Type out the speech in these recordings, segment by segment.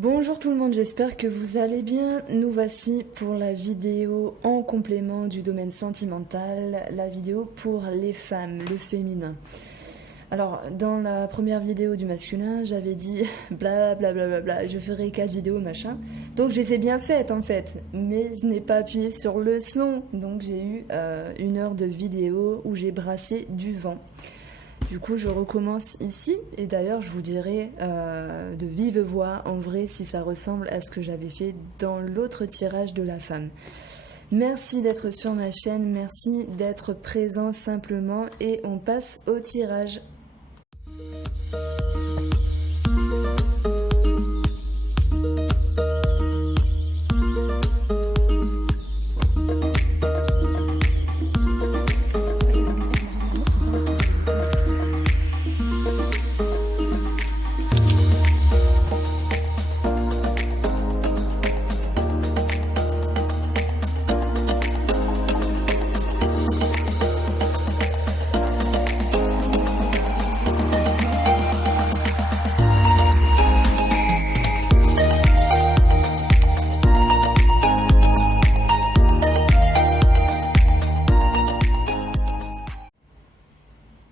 Bonjour tout le monde, j'espère que vous allez bien. Nous voici pour la vidéo en complément du domaine sentimental, la vidéo pour les femmes, le féminin. Alors, dans la première vidéo du masculin, j'avais dit bla bla bla bla bla, je ferai 4 vidéos machin. Donc je les ai bien faites en fait, mais je n'ai pas appuyé sur le son. Donc j'ai eu 1 heure de vidéo où j'ai brassé du vent. Du coup, je recommence ici, et d'ailleurs, je vous dirai de vive voix, en vrai, si ça ressemble à ce que j'avais fait dans l'autre tirage de la femme. Merci d'être sur ma chaîne, merci d'être présent simplement, et on passe au tirage.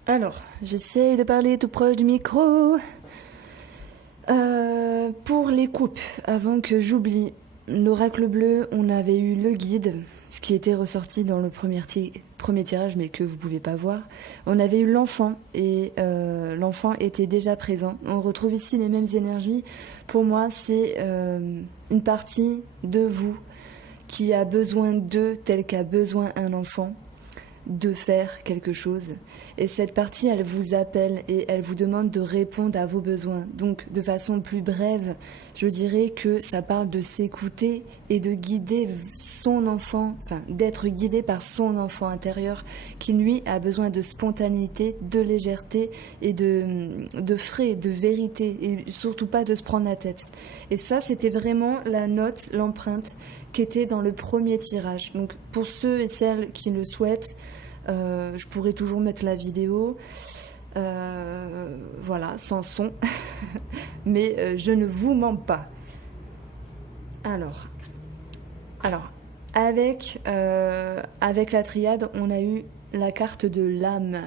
Alors, j'essaye de parler tout proche du micro. Pour les coupes, avant que j'oublie, l'oracle bleu, on avait eu le guide, ce qui était ressorti dans le premier tirage, mais que vous pouvez pas voir. On avait eu l'enfant, et l'enfant était déjà présent. On retrouve ici les mêmes énergies. Pour moi, c'est une partie de vous qui a besoin d'eux, tel qu'a besoin un enfant, de faire quelque chose. Et cette partie, elle vous appelle et elle vous demande de répondre à vos besoins. Donc, de façon plus brève, je dirais que ça parle de s'écouter et de guider son enfant, enfin, d'être guidé par son enfant intérieur qui, lui, a besoin de spontanéité, de légèreté et de frais, de vérité et surtout pas de se prendre la tête. Et ça, c'était vraiment la note, l'empreinte qui était dans le premier tirage. Donc, pour ceux et celles qui le souhaitent, je pourrais toujours mettre la vidéo, voilà, sans son, mais je ne vous mens pas. Alors avec la triade, on a eu la carte de l'âme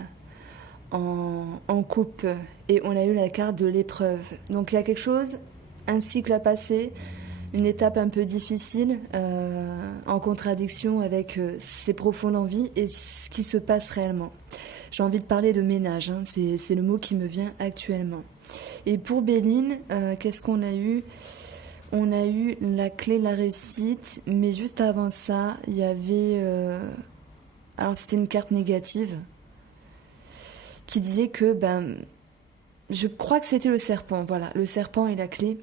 en coupe, et on a eu la carte de l'épreuve. Donc il y a quelque chose, un cycle à passer, une étape un peu difficile, en contradiction avec ses profondes envies et ce qui se passe réellement. J'ai envie de parler de ménage, hein, c'est le mot qui me vient actuellement. Et pour Béline, qu'est-ce qu'on a eu ? On a eu la clé de la réussite, mais juste avant ça, il y avait... alors c'était une carte négative qui disait que... je crois que c'était le serpent, voilà, le serpent est la clé.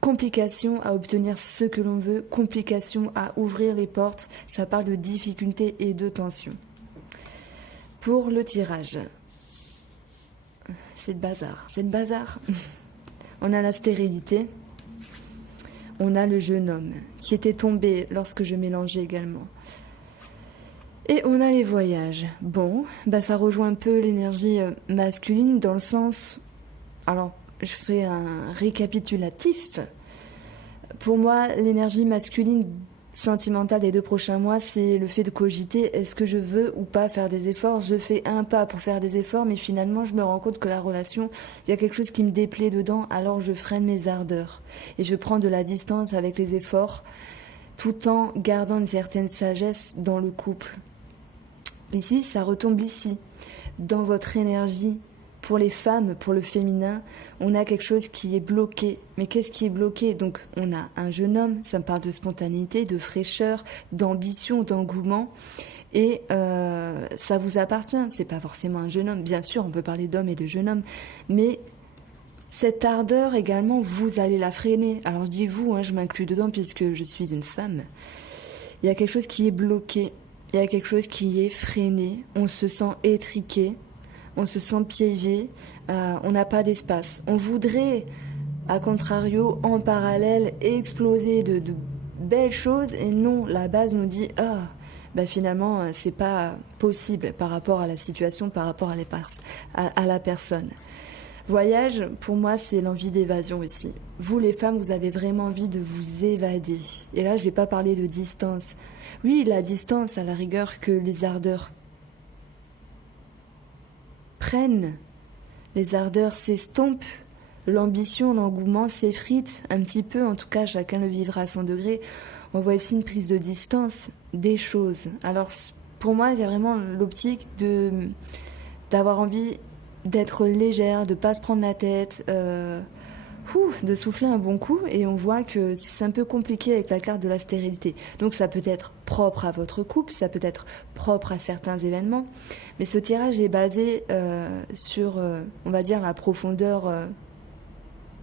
Complication à obtenir ce que l'on veut, complication à ouvrir les portes, ça parle de difficultés et de tension. Pour le tirage, c'est le bazar. On a la stérilité, on a le jeune homme qui était tombé lorsque je mélangeais également. Et on a les voyages. Bon, ça rejoint un peu l'énergie masculine dans le sens... Alors, je ferai un récapitulatif. Pour moi, l'énergie masculine sentimentale des 2 prochains mois, c'est le fait de cogiter. Est-ce que je veux ou pas faire des efforts ? Je fais un pas pour faire des efforts, mais finalement, je me rends compte que la relation, il y a quelque chose qui me déplaît dedans, alors je freine mes ardeurs. Et je prends de la distance avec les efforts, tout en gardant une certaine sagesse dans le couple. Ici, ça retombe ici, dans votre énergie. Pour les femmes, pour le féminin, on a quelque chose qui est bloqué. Mais qu'est-ce qui est bloqué ? Donc, on a un jeune homme, ça me parle de spontanéité, de fraîcheur, d'ambition, d'engouement. Et ça vous appartient. C'est pas forcément un jeune homme. Bien sûr, on peut parler d'homme et de jeune homme. Mais cette ardeur également, vous allez la freiner. Alors, je dis vous, hein, je m'inclus dedans puisque je suis une femme. Il y a quelque chose qui est bloqué. Il y a quelque chose qui est freiné. On se sent étriqué. On se sent piégé, on n'a pas d'espace. On voudrait, à contrario, en parallèle, exploser de belles choses, et non, la base nous dit finalement, c'est pas possible par rapport à la situation, par rapport à la personne. Voyage, pour moi, c'est l'envie d'évasion aussi. Vous, les femmes, vous avez vraiment envie de vous évader. Et là, je ne vais pas parler de distance. Oui, la distance, à la rigueur, que les ardeurs prennent, les ardeurs s'estompent, l'ambition, l'engouement s'effrite un petit peu, en tout cas, chacun le vivra à son degré. On voit ici une prise de distance des choses. Alors, pour moi, il y a vraiment l'optique d'avoir envie d'être légère, de ne pas se prendre la tête, de souffler un bon coup, et on voit que c'est un peu compliqué avec la carte de la stérilité. Donc ça peut être propre à votre couple, ça peut être propre à certains événements, mais ce tirage est basé sur, on va dire, la profondeur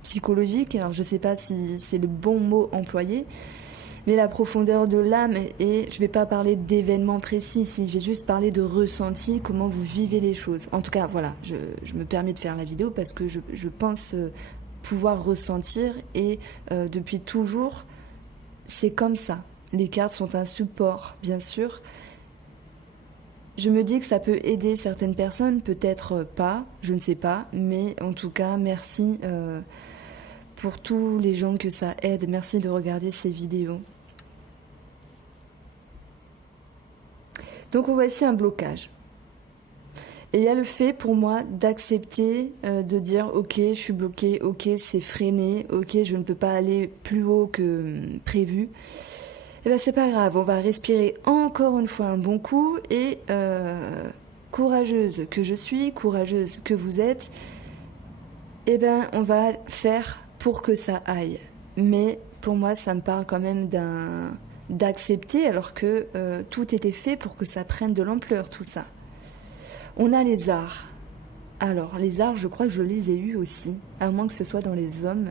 psychologique. Alors je ne sais pas si c'est le bon mot employé, mais la profondeur de l'âme, et je ne vais pas parler d'événements précis ici, je vais juste parler de ressenti, comment vous vivez les choses. En tout cas, voilà, je me permets de faire la vidéo parce que je pense pouvoir ressentir, et depuis toujours, c'est comme ça. Les cartes sont un support, bien sûr. Je me dis que ça peut aider certaines personnes, peut-être pas, je ne sais pas, mais en tout cas, merci pour tous les gens que ça aide. Merci de regarder ces vidéos. Donc on voit ici un blocage. Et il y a le fait pour moi d'accepter, de dire ok, je suis bloqué, ok, c'est freiné, ok, je ne peux pas aller plus haut que prévu. Et bien c'est pas grave, on va respirer encore une fois un bon coup, et courageuse que je suis, courageuse que vous êtes, et ben on va faire pour que ça aille. Mais pour moi, ça me parle quand même d'accepter, alors que tout était fait pour que ça prenne de l'ampleur, tout ça. On a les arts. Alors, les arts, je crois que je les ai eus aussi, à moins que ce soit dans les hommes.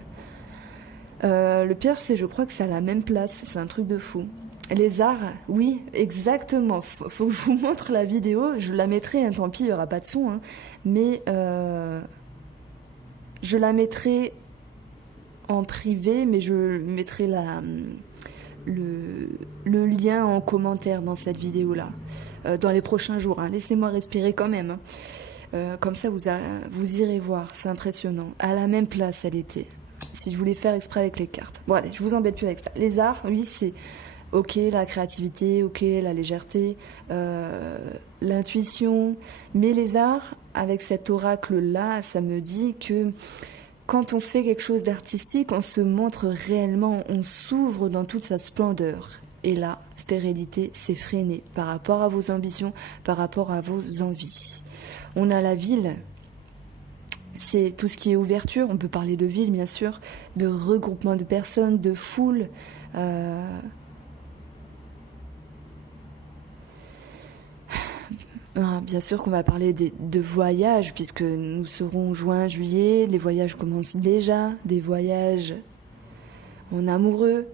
Le pire, c'est, je crois que c'est à la même place, c'est un truc de fou. Les arts, oui, exactement. Faut que je vous montre la vidéo, je la mettrai, hein, tant pis, il n'y aura pas de son, hein, mais je la en privé, mais je mettrai le lien en commentaire dans cette vidéo-là, dans les prochains jours. Hein. Laissez-moi respirer quand même. Hein. Comme ça, vous irez voir, c'est impressionnant. À la même place, elle était. Si je voulais faire exprès avec les cartes. Bon, allez, je vous embête plus avec ça. Les arts, oui, c'est ok, la créativité, ok, la légèreté, l'intuition. Mais les arts, avec cet oracle-là, ça me dit que quand on fait quelque chose d'artistique, on se montre réellement, on s'ouvre dans toute sa splendeur. Et là, stérilité, c'est freiné par rapport à vos ambitions, par rapport à vos envies. On a la ville, c'est tout ce qui est ouverture, on peut parler de ville bien sûr, de regroupement de personnes, de foule. Bien sûr qu'on va parler de voyages, puisque nous serons juin, juillet, les voyages commencent déjà, des voyages en amoureux,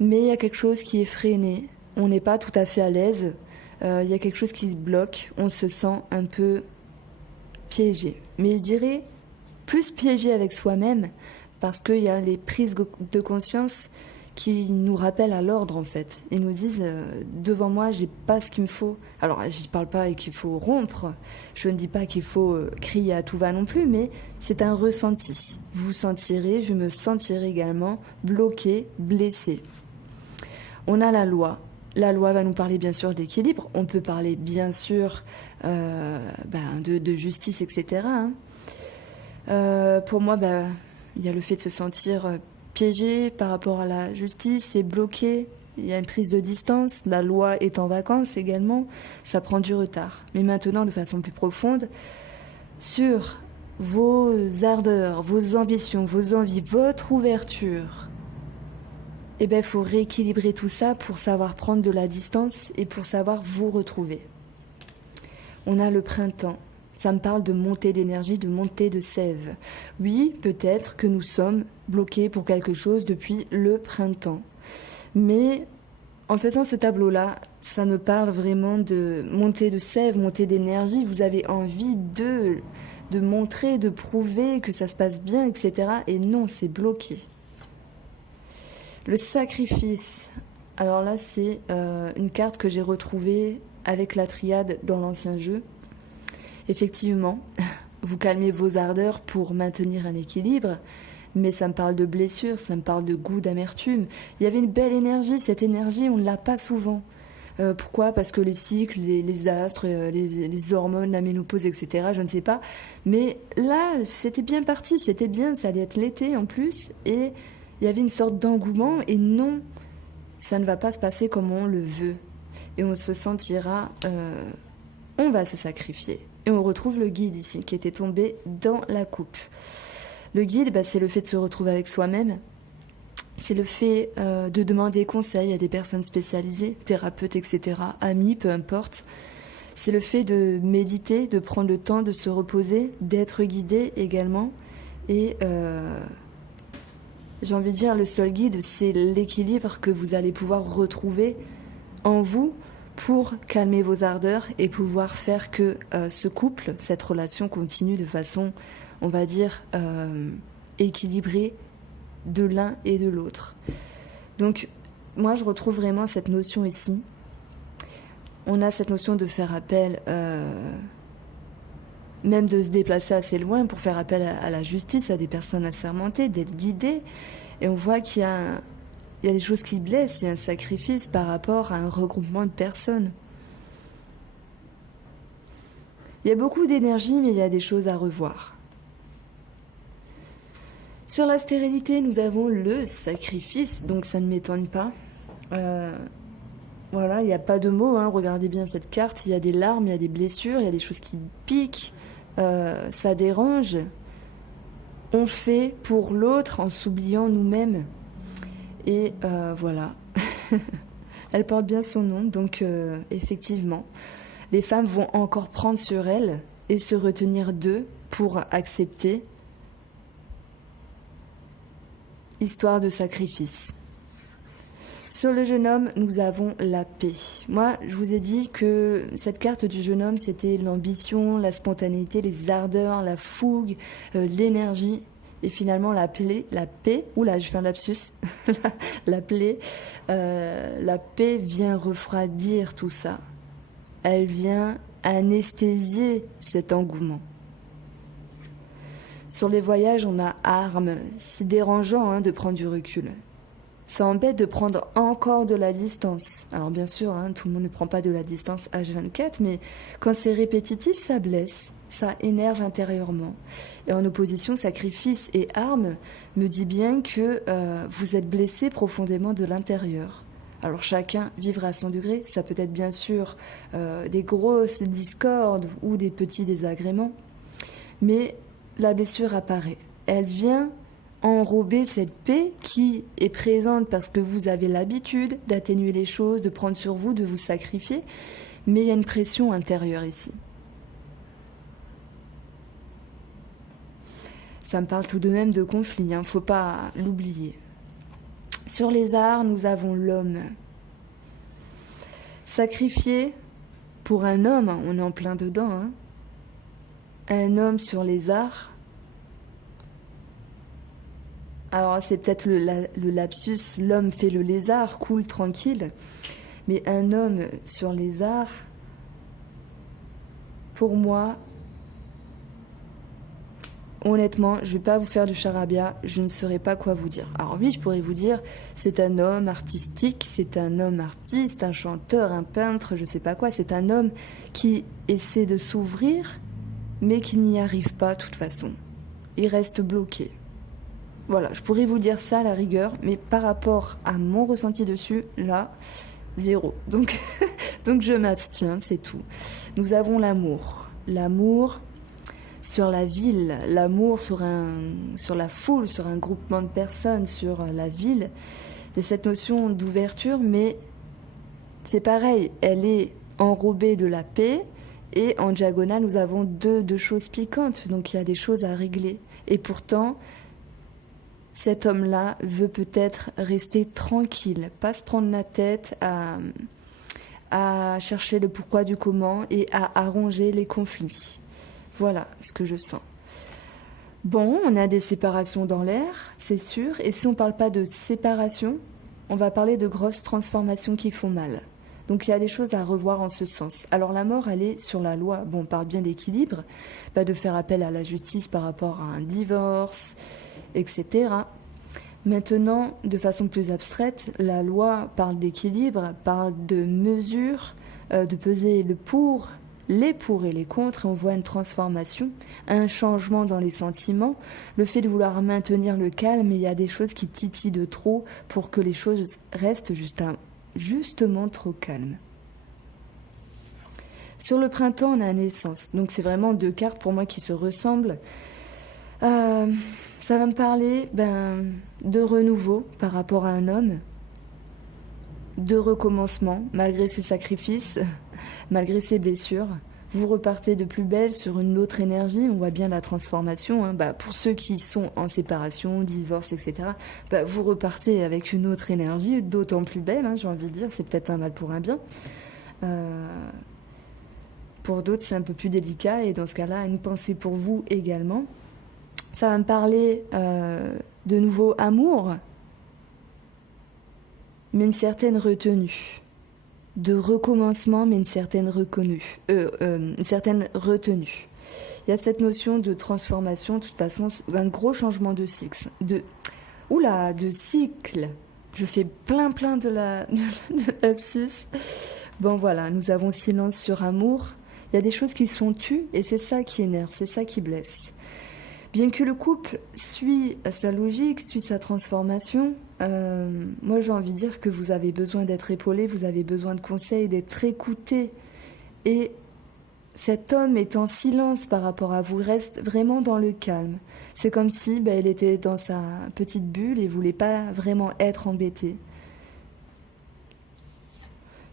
mais il y a quelque chose qui est freiné, on n'est pas tout à fait à l'aise, il y a quelque chose qui se bloque, on se sent un peu piégé. Mais je dirais plus piégé avec soi-même, parce qu'il y a les prises de conscience qui nous rappellent à l'ordre en fait. Ils nous disent devant moi, j'ai pas ce qu'il me faut. Alors, je ne parle pas qu'il faut rompre, je ne dis pas qu'il faut crier à tout va non plus, mais c'est un ressenti. Vous sentirez, je me sentirai également bloqué, blessé. On a la loi. La loi va nous parler bien sûr d'équilibre. On peut parler bien sûr de justice, etc. Hein. Pour moi, il y a le fait de se sentir piégé par rapport à la justice, et bloqué. Il y a une prise de distance. La loi est en vacances également. Ça prend du retard. Mais maintenant, de façon plus profonde, sur vos ardeurs, vos ambitions, vos envies, votre ouverture, eh bien, il faut rééquilibrer tout ça pour savoir prendre de la distance et pour savoir vous retrouver. On a le printemps. Ça me parle de montée d'énergie, de montée de sève. Oui, peut-être que nous sommes bloqués pour quelque chose depuis le printemps. Mais en faisant ce tableau-là, ça me parle vraiment de montée de sève, montée d'énergie. Vous avez envie de montrer, de prouver que ça se passe bien, etc. Et non, c'est bloqué. Le sacrifice. Alors là, c'est une carte que j'ai retrouvée avec la triade dans l'ancien jeu. Effectivement, vous calmez vos ardeurs pour maintenir un équilibre, mais ça me parle de blessures, ça me parle de goût, d'amertume. Il y avait une belle énergie, cette énergie, on ne l'a pas souvent. Pourquoi? Parce que les cycles, les astres, les hormones, la ménopause, etc., je ne sais pas. Mais là, c'était bien parti, c'était bien, ça allait être l'été en plus, et il y avait une sorte d'engouement, et non, ça ne va pas se passer comme on le veut. Et on se sentira, on va se sacrifier. Et on retrouve le guide ici, qui était tombé dans la coupe. Le guide, bah, c'est le fait de se retrouver avec soi-même. C'est le fait de demander conseil à des personnes spécialisées, thérapeutes, etc., amis, peu importe. C'est le fait de méditer, de prendre le temps de se reposer, d'être guidé également. Et j'ai envie de dire, le seul guide, c'est l'équilibre que vous allez pouvoir retrouver en vous pour calmer vos ardeurs et pouvoir faire que ce couple, cette relation continue de façon, on va dire, équilibrée, de l'un et de l'autre. Donc, moi, je retrouve vraiment cette notion ici. On a cette notion de faire appel, même de se déplacer assez loin pour faire appel à la justice, à des personnes assermentées, d'être guidées. Et on voit qu'il y a des choses qui blessent, il y a un sacrifice par rapport à un regroupement de personnes. Il y a beaucoup d'énergie, mais il y a des choses à revoir. Sur la stérilité, nous avons le sacrifice, donc ça ne m'étonne pas. Voilà, il n'y a pas de mots, hein. Regardez bien cette carte, il y a des larmes, il y a des blessures, il y a des choses qui piquent, ça dérange. On fait pour l'autre en s'oubliant nous-mêmes. Et voilà, elle porte bien son nom, donc effectivement, les femmes vont encore prendre sur elles et se retenir d'eux pour accepter. Histoire de sacrifice. Sur le jeune homme, nous avons la paix. Moi, je vous ai dit que cette carte du jeune homme, c'était l'ambition, la spontanéité, les ardeurs, la fougue, l'énergie. Et finalement, la paix, oula, je fais un lapsus, la paix vient refroidir tout ça. Elle vient anesthésier cet engouement. Sur les voyages, on a armes. C'est dérangeant hein, de prendre du recul. Ça embête de prendre encore de la distance. Alors bien sûr, hein, tout le monde ne prend pas de la distance H24, mais quand c'est répétitif, ça blesse. Ça énerve intérieurement. Et en opposition, sacrifice et armes me dit bien que vous êtes blessé profondément de l'intérieur. Alors chacun vivra à son degré. Ça peut être bien sûr des grosses discordes ou des petits désagréments. Mais la blessure apparaît. Elle vient enrober cette paix qui est présente parce que vous avez l'habitude d'atténuer les choses, de prendre sur vous, de vous sacrifier. Mais il y a une pression intérieure ici. Ça me parle tout de même de conflit, hein, faut pas l'oublier. Sur les arts, nous avons l'homme. Sacrifié pour un homme, on est en plein dedans, hein. Un homme sur les arts. Alors c'est peut-être le lapsus, l'homme fait le lézard, cool, tranquille. Mais un homme sur les arts, pour moi, honnêtement, je ne vais pas vous faire du charabia, je ne saurais pas quoi vous dire. Alors oui, je pourrais vous dire, c'est un homme artistique, c'est un homme artiste, un chanteur, un peintre, je ne sais pas quoi. C'est un homme qui essaie de s'ouvrir, mais qui n'y arrive pas de toute façon. Il reste bloqué. Voilà, je pourrais vous dire ça à la rigueur, mais par rapport à mon ressenti dessus, là, zéro. Donc, donc je m'abstiens, c'est tout. Nous avons l'amour. L'amour sur la ville, l'amour sur la foule, sur un groupement de personnes, sur la ville. Il y a cette notion d'ouverture, mais c'est pareil, elle est enrobée de la paix, et en diagonale, nous avons deux choses piquantes, donc il y a des choses à régler. Et pourtant, cet homme-là veut peut-être rester tranquille, pas se prendre la tête à chercher le pourquoi du comment et à arranger les conflits. Voilà ce que je sens. Bon, on a des séparations dans l'air, c'est sûr. Et si on ne parle pas de séparation, on va parler de grosses transformations qui font mal. Donc il y a des choses à revoir en ce sens. Alors la mort, elle est sur la loi. Bon, on parle bien d'équilibre, pas de faire appel à la justice par rapport à un divorce, etc. Maintenant, de façon plus abstraite, la loi parle d'équilibre, parle de mesure, de peser les pour et les contre, et on voit une transformation, un changement dans les sentiments, le fait de vouloir maintenir le calme, et il y a des choses qui titillent de trop pour que les choses restent justement trop calmes. Sur le printemps, on a naissance, donc c'est vraiment deux cartes pour moi qui se ressemblent. Ça va me parler de renouveau par rapport à un homme, de recommencement, malgré ses sacrifices, malgré ses blessures. Vous repartez de plus belle sur une autre énergie, on voit bien la transformation. Pour ceux qui sont en séparation, divorce, etc., vous repartez avec une autre énergie, d'autant plus belle, j'ai envie de dire, c'est peut-être un mal pour un bien. Pour d'autres, c'est un peu plus délicat, et dans ce cas-là, une pensée pour vous également. Ça va me parler de nouveau amour, mais une certaine retenue. De recommencement, mais une certaine retenue. Il y a cette notion de transformation, de toute façon, un gros changement de cycle. De cycle. Je fais plein de lapsus. Bon voilà, nous avons silence sur amour. Il y a des choses qui sont tues, et c'est ça qui énerve, c'est ça qui blesse. Bien que le couple suit sa logique, suit sa transformation, moi j'ai envie de dire que vous avez besoin d'être épaulé, vous avez besoin de conseils, d'être écouté. Et cet homme est en silence par rapport à vous, reste vraiment dans le calme. C'est comme si il était dans sa petite bulle et ne voulait pas vraiment être embêté.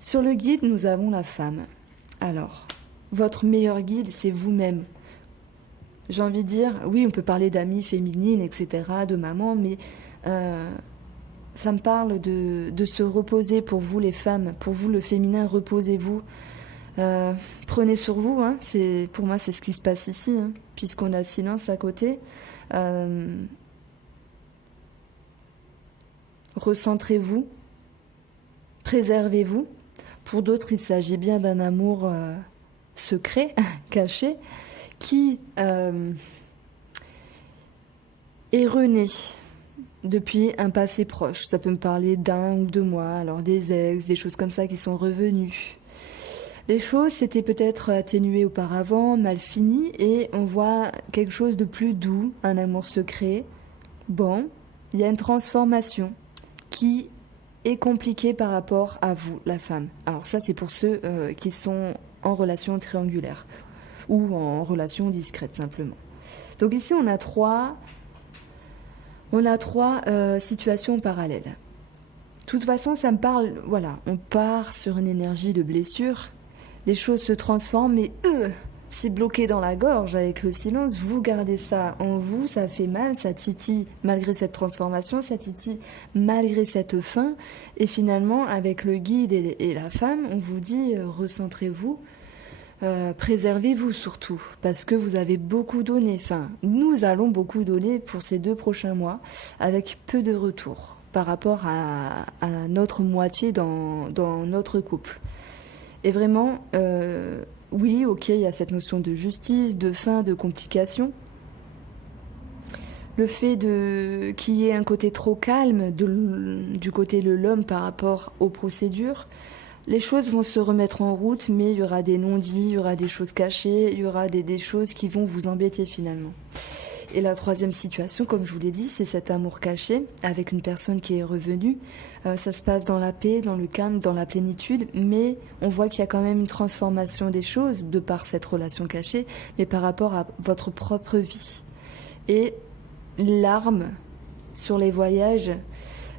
Sur le guide, nous avons la femme. Alors, votre meilleur guide, c'est vous-même. J'ai envie de dire, oui, on peut parler d'amis féminines, etc., de maman, mais ça me parle de se reposer pour vous, les femmes. Pour vous, le féminin, reposez-vous. Prenez sur vous, pour moi, c'est ce qui se passe ici, puisqu'on a le silence à côté. Recentrez-vous, préservez-vous. Pour d'autres, il s'agit bien d'un amour secret, caché, qui est rené depuis un passé proche. Ça peut me parler d'un ou 2 mois, alors des ex, des choses comme ça qui sont revenues. Les choses s'étaient peut-être atténuées auparavant, mal finies, et on voit quelque chose de plus doux, un amour secret. Bon, il y a une transformation qui est compliquée par rapport à vous, la femme. Alors ça, c'est pour ceux qui sont en relation triangulaire ou en relation discrète simplement. Donc ici on a trois situations parallèles. De toute façon ça me parle, voilà, on part sur une énergie de blessure, les choses se transforment, mais c'est bloqué dans la gorge avec le silence, vous gardez ça en vous, ça fait mal, ça titille malgré cette transformation, ça titille malgré cette fin, et finalement avec le guide et la femme, on vous dit recentrez-vous. Préservez-vous surtout, parce que vous avez beaucoup donné, nous allons beaucoup donner pour ces 2 prochains mois, avec peu de retour par rapport à notre moitié dans notre couple. Et vraiment, oui, ok, il y a cette notion de justice, de fin, de complication. Le fait qu'il y ait un côté trop calme du côté de l'homme par rapport aux procédures, les choses vont se remettre en route, mais il y aura des non-dits, il y aura des choses cachées, il y aura des choses qui vont vous embêter finalement. Et la 3e situation, comme je vous l'ai dit, c'est cet amour caché avec une personne qui est revenue. Ça se passe dans la paix, dans le calme, dans la plénitude, mais on voit qu'il y a quand même une transformation des choses de par cette relation cachée, mais par rapport à votre propre vie. Et l'arme sur les voyages,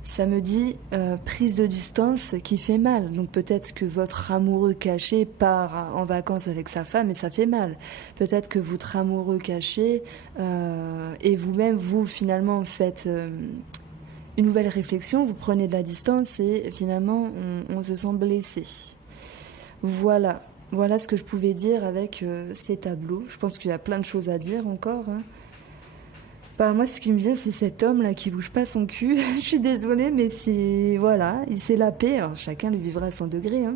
ça me dit prise de distance qui fait mal. Donc peut-être que votre amoureux caché part en vacances avec sa femme et ça fait mal. Peut-être que votre amoureux caché et vous-même, vous finalement faites une nouvelle réflexion, vous prenez de la distance et finalement on se sent blessé. Voilà ce que je pouvais dire avec ces tableaux. Je pense qu'il y a plein de choses à dire encore. Bah moi ce qui me vient c'est cet homme là qui bouge pas son cul. Je suis désolée mais c'est voilà, c'est la paix. Alors chacun le vivra à son degré. Hein.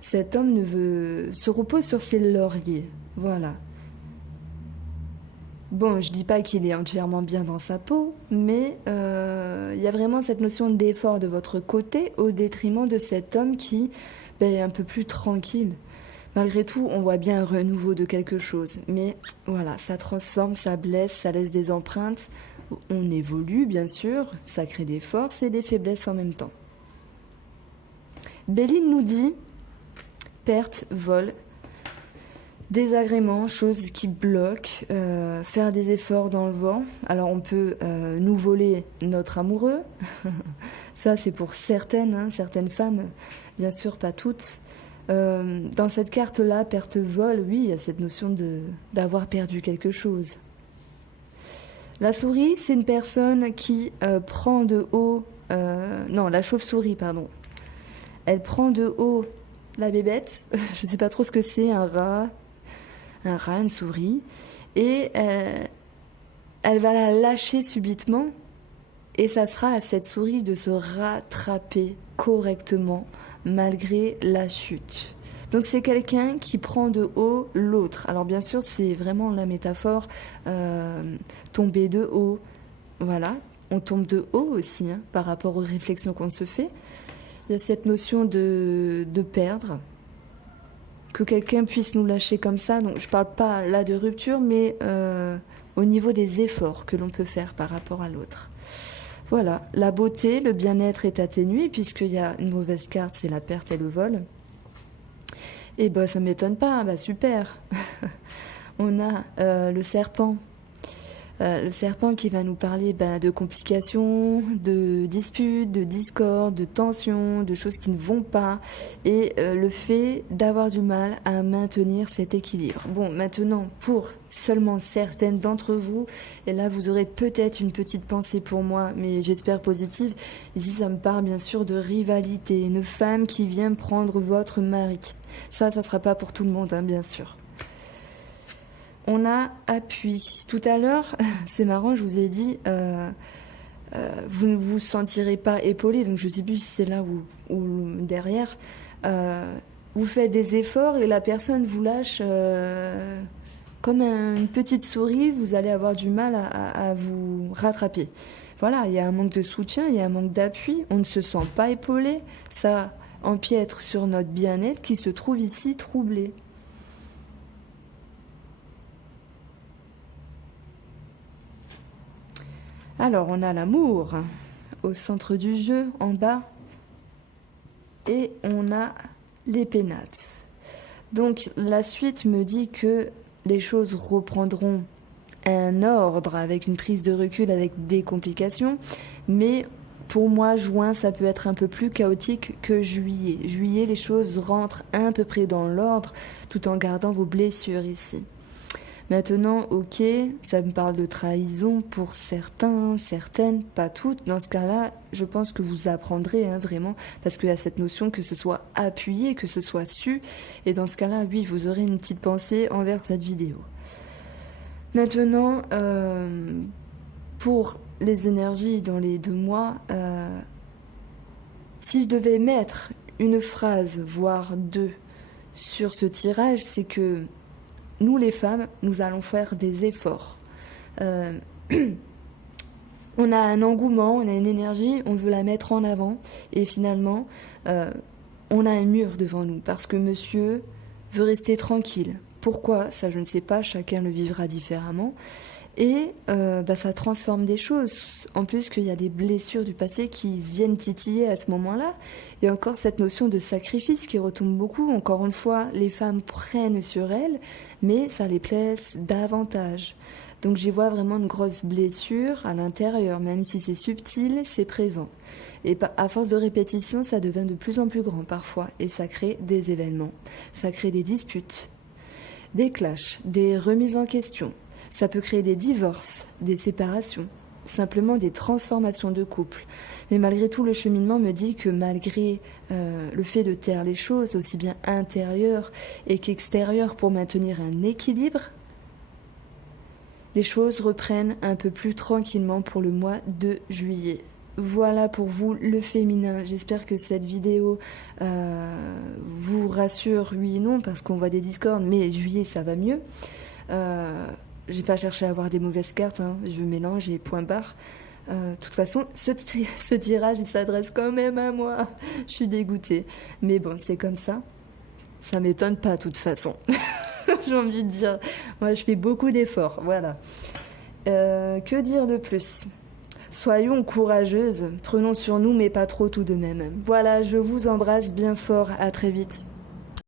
Cet homme se repose sur ses lauriers. Voilà. Bon, je dis pas qu'il est entièrement bien dans sa peau, mais il y a vraiment cette notion d'effort de votre côté au détriment de cet homme qui est un peu plus tranquille. Malgré tout, on voit bien un renouveau de quelque chose. Mais voilà, ça transforme, ça blesse, ça laisse des empreintes. On évolue, bien sûr, ça crée des forces et des faiblesses en même temps. Béline nous dit perte, vol, désagréments, choses qui bloquent, faire des efforts dans le vent. Alors on peut nous voler notre amoureux. Ça c'est pour certaines, hein, certaines femmes, bien sûr pas toutes. Dans cette carte-là, perte-vol, oui, il y a cette notion d'avoir perdu quelque chose. La souris, c'est une personne qui prend de haut... non, la chauve-souris, pardon. Elle prend de haut la bébête. Je ne sais pas trop ce que c'est, un rat, une souris. Et elle va la lâcher subitement. Et ça sera à cette souris de se rattraper correctement malgré la chute. Donc c'est quelqu'un qui prend de haut l'autre. Alors bien sûr, c'est vraiment la métaphore tomber de haut. Voilà, on tombe de haut aussi hein, par rapport aux réflexions qu'on se fait. Il y a cette notion de perdre, que quelqu'un puisse nous lâcher comme ça. Donc je ne parle pas là de rupture, mais au niveau des efforts que l'on peut faire par rapport à l'autre. Voilà, la beauté, le bien-être est atténué puisqu'il y a une mauvaise carte, c'est la perte et le vol. Et bah ça m'étonne pas, bah super. On a le serpent. Le serpent qui va nous parler de complications, de disputes, de discordes, de tensions, de choses qui ne vont pas, et le fait d'avoir du mal à maintenir cet équilibre. Bon, maintenant, pour seulement certaines d'entre vous, et là vous aurez peut-être une petite pensée pour moi, mais j'espère positive, ici ça me parle bien sûr de rivalité, une femme qui vient prendre votre mari. Ça sera pas pour tout le monde, hein, bien sûr. On a appui. Tout à l'heure, c'est marrant, je vous ai dit, vous ne vous sentirez pas épaulé, donc je ne sais plus si c'est là ou derrière. Vous faites des efforts et la personne vous lâche comme une petite souris, vous allez avoir du mal à vous rattraper. Voilà, il y a un manque de soutien, il y a un manque d'appui, on ne se sent pas épaulé, ça empiètre sur notre bien-être qui se trouve ici troublé. Alors, on a l'amour au centre du jeu, en bas, et on a les pénates. Donc, la suite me dit que les choses reprendront un ordre avec une prise de recul, avec des complications, mais pour moi, juin, ça peut être un peu plus chaotique que juillet. Juillet, les choses rentrent à peu près dans l'ordre, tout en gardant vos blessures ici. Maintenant, ok, ça me parle de trahison pour certains, certaines, pas toutes. Dans ce cas-là, je pense que vous apprendrez vraiment, parce qu'il y a cette notion que ce soit appuyé, que ce soit su. Et dans ce cas-là, oui, vous aurez une petite pensée envers cette vidéo. Maintenant, pour les énergies dans les 2 mois, si je devais mettre une phrase, voire 2, sur ce tirage, c'est que nous, les femmes, nous allons faire des efforts. On a un engouement, on a une énergie, on veut la mettre en avant. Et finalement, on a un mur devant nous parce que monsieur veut rester tranquille. Pourquoi? Ça, je ne sais pas, chacun le vivra différemment. Et ça transforme des choses. En plus qu'il y a des blessures du passé qui viennent titiller à ce moment-là. Il y a encore cette notion de sacrifice qui retombe beaucoup. Encore une fois, les femmes prennent sur elles, mais ça les blesse davantage. Donc j'y vois vraiment une grosse blessure à l'intérieur. Même si c'est subtil, c'est présent. Et à force de répétition, ça devient de plus en plus grand parfois. Et ça crée des événements. Ça crée des disputes, des clashs, des remises en question. Ça peut créer des divorces, des séparations, simplement des transformations de couple. Mais malgré tout, le cheminement me dit que malgré le fait de taire les choses, aussi bien intérieures et qu'extérieures pour maintenir un équilibre, les choses reprennent un peu plus tranquillement pour le mois de juillet. Voilà pour vous le féminin. J'espère que cette vidéo vous rassure, oui et non, parce qu'on voit des discordes, mais juillet ça va mieux. J'ai pas cherché à avoir des mauvaises cartes, hein. Je mélange et point barre. De toute façon, ce tirage il s'adresse quand même à moi. Je suis dégoûtée. Mais bon, c'est comme ça. Ça m'étonne pas de toute façon. J'ai envie de dire. Moi, je fais beaucoup d'efforts. Voilà. Que dire de plus ? Soyons courageuses, prenons sur nous, mais pas trop tout de même. Voilà, je vous embrasse bien fort, à très vite.